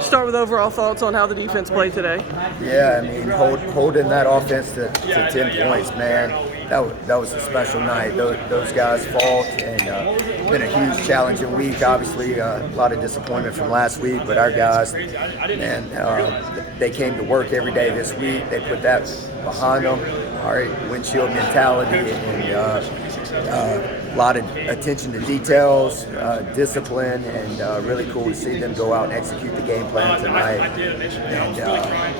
Start with overall thoughts on how the defense played today. Yeah, I mean, holding that offense to 10 points, man, that was a special night. Those guys fought, and been a huge challenging week. Obviously, a lot of disappointment from last week, but our guys, man, they came to work every day this week. They put that behind them. All right, windshield mentality, and a lot of attention to details, discipline, and really cool to see them go out and execute the game plan tonight.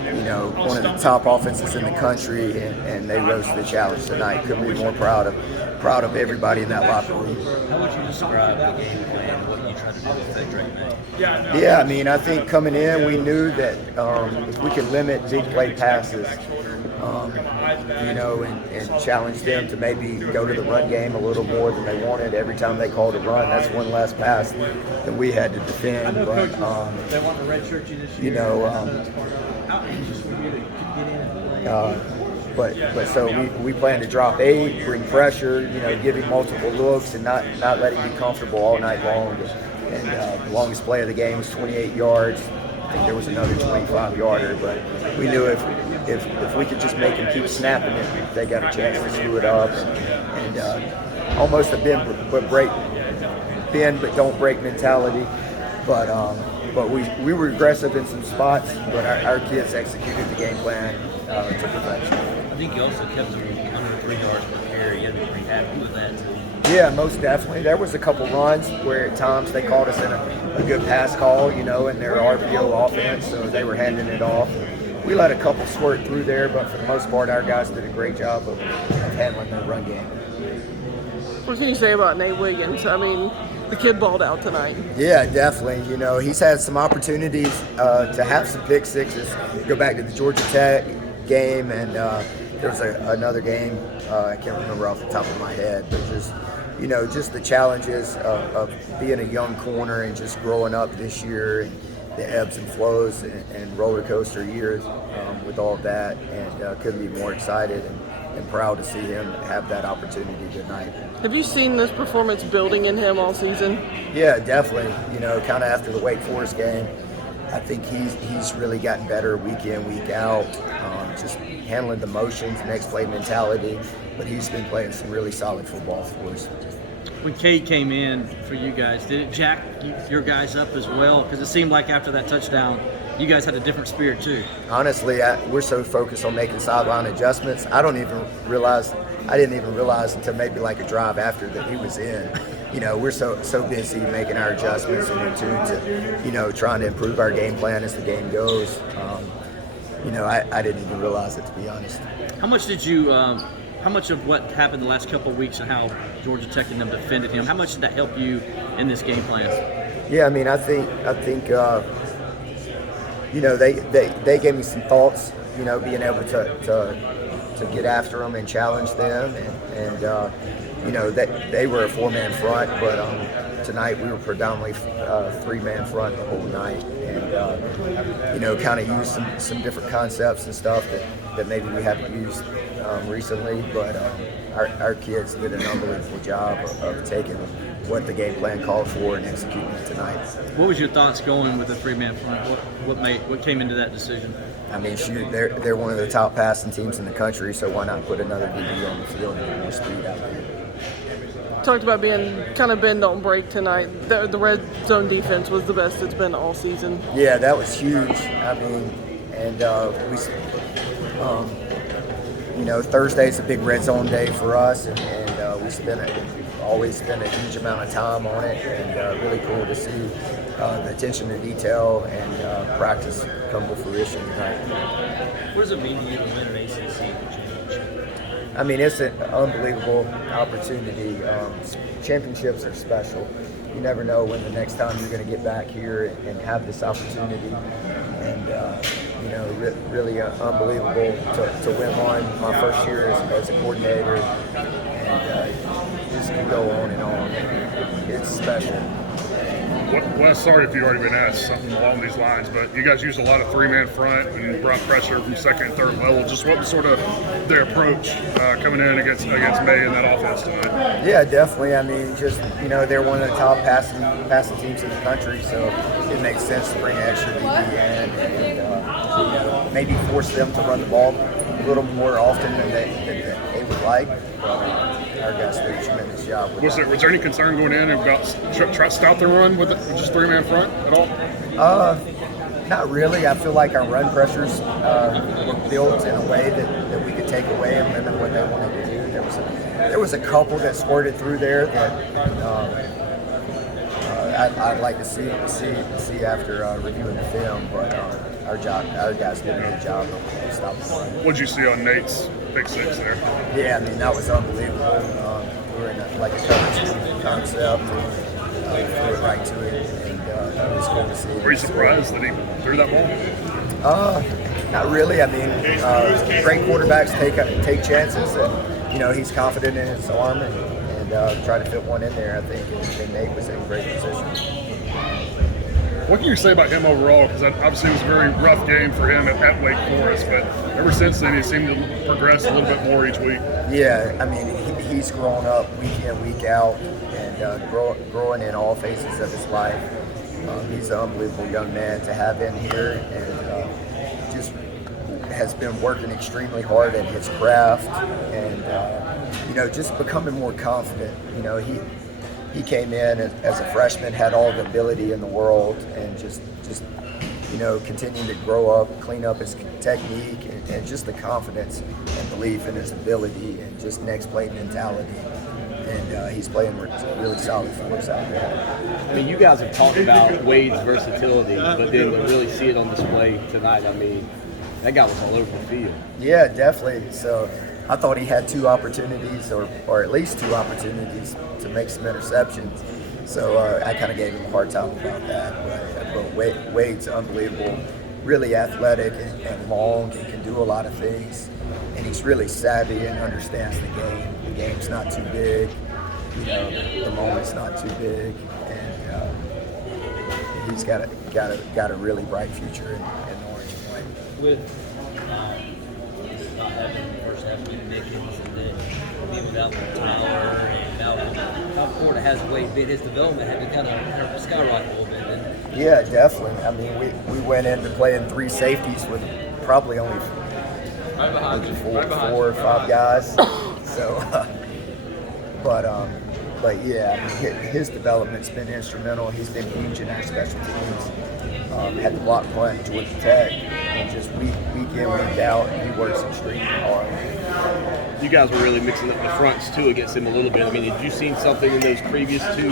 And one of the top offenses in the country, and they rose to the challenge tonight. Couldn't be more proud of everybody in that locker room. How would you describe the game plan and what you tried to do with that Drake night? Yeah, I mean, I think coming in, we knew that if we could limit big play passes, and challenge them to maybe go to the run game a little more than they wanted every time they called a run. That's one less pass that we had to defend. But But so we plan to drop 8, bring pressure, give him multiple looks, and not let him be comfortable all night long. And the longest play of the game was 28 yards. I think there was another 25-yarder, but we knew if we could just make him keep snapping it, they got a chance to screw it up. And almost a bend but don't break mentality. But we were aggressive in some spots, but our kids executed the game plan to perfection. I think you also kept them under 3 yards per carry. You had to be pretty happy with that too. Yeah, most definitely. There was a couple runs where at times they called us in a good pass call, in their RPO offense, so they were handing it off. We let a couple squirt through there, but for the most part, our guys did a great job of handling their run game. What can you say about Nate Wiggins? I mean, the kid balled out tonight. Yeah, definitely. He's had some opportunities to have some pick sixes. Go back to the Georgia Tech game, and there was another game. I can't remember off the top of my head, but just the challenges of being a young corner and just growing up this year, and the ebbs and flows and roller coaster years with all of that, and couldn't be more excited and proud to see him have that opportunity tonight. Have you seen this performance building in him all season? Yeah, definitely. Kind of after the Wake Forest game, I think he's really gotten better week in, week out, just handling the motions, next play mentality, but he's been playing some really solid football for us. When Cade came in for you guys, did it jack your guys up as well? Because it seemed like after that touchdown, you guys had a different spirit too. Honestly, we're so focused on making sideline adjustments. I didn't even realize until maybe like a drive after that he was in. We're so busy making our adjustments and in tune to, trying to improve our game plan as the game goes. I didn't even realize it, to be honest. How much of what happened the last couple of weeks and how Georgia Tech and them defended him, how much did that help you in this game plan? Yeah, I mean, I think they gave me some thoughts, being able to get after them and challenge them, and they were a 4-man front, but tonight we were predominantly 3-man front the whole night, and kind of used some different concepts and stuff that maybe we haven't used recently, but our kids did an unbelievable job of taking what the game plan called for and executing it tonight. What was your thoughts going with the 3-man front? What came into that decision? I mean, shoot, they're one of the top passing teams in the country, so why not put another DB on the field and get more speed out there? Talked about being kind of bend don't break tonight. The red zone defense was the best it's been all season. Yeah, that was huge. I mean, and Thursday's a big red zone day for us, and we've always spent a huge amount of time on it, and really cool to see the attention to detail and practice come to fruition tonight. What does it mean to you to win an ACC championship? I mean, it's an unbelievable opportunity. Championships are special. You never know when the next time you're going to get back here and have this opportunity. And, really unbelievable to win one my first year as a coordinator. And just can go on and on. It's special. Wes, sorry if you've already been asked something along these lines, but you guys used a lot of 3-man front and brought pressure from second and third level. Just what was sort of their approach coming in against May and that offense tonight? Yeah, definitely. I mean, just, they're one of the top passing teams in the country, so it makes sense to bring an extra DB maybe force them to run the ball a little more often than they would like. Our guys did a tremendous job with Was that. there any concern going in about trying to stop the run with just three-man front at all? Not really. I feel like our run pressures were built in a way that we could take away and limit what they wanted to do. There was a couple that squirted through there that I'd like to see after reviewing the film, but our guys did a good job of stopping the run. What did you see on Nate's pick six there? Yeah, I mean that was unbelievable. We were in a coverage concept, and threw it right to it, and it was cool to see. Were you surprised that he threw that ball? Not really. I mean, great quarterbacks take chances, and he's confident in his arm and trying to fit one in there. I think and Nate was in great position. What can you say about him overall? Because obviously it was a very rough game for him at Wake Forest, but ever since then he seemed to progress a little bit more each week. Yeah, I mean he's grown up week in, week out, and growing in all phases of his life. He's an unbelievable young man to have in here, and just has been working extremely hard at his craft, and just becoming more confident. He came in as a freshman, had all the ability in the world, and just continuing to grow up, clean up his technique, and just the confidence and belief in his ability, and just next play mentality. And he's playing really solid for us out there. I mean, you guys have talked about Wade's versatility, but then to really see it on display tonight, I mean, that guy was all over the field. Yeah, definitely. So I thought he had two opportunities, or at least two opportunities, to make some interceptions. So I kind of gave him a hard time about that. But Wade's unbelievable, really athletic and long, and can do a lot of things. And he's really savvy and understands the game. The game's not too big. The moment's not too big, and he's got a really bright future in Orange and White. With not having the first half of Mickens and then being without Tyler and Malcolm, how important has Wade been? His development had to kind of skyrocket a little bit, didn't it? Yeah, definitely. I mean, we went into playing three safeties with probably only four or five guys. So, but yeah, I mean, his development's been instrumental. He's been huge in our special teams. Had the block punt at Georgia Tech, and just week in, week out, he works extremely hard. You guys were really mixing up the fronts too against him a little bit. I mean, had you seen something in those previous two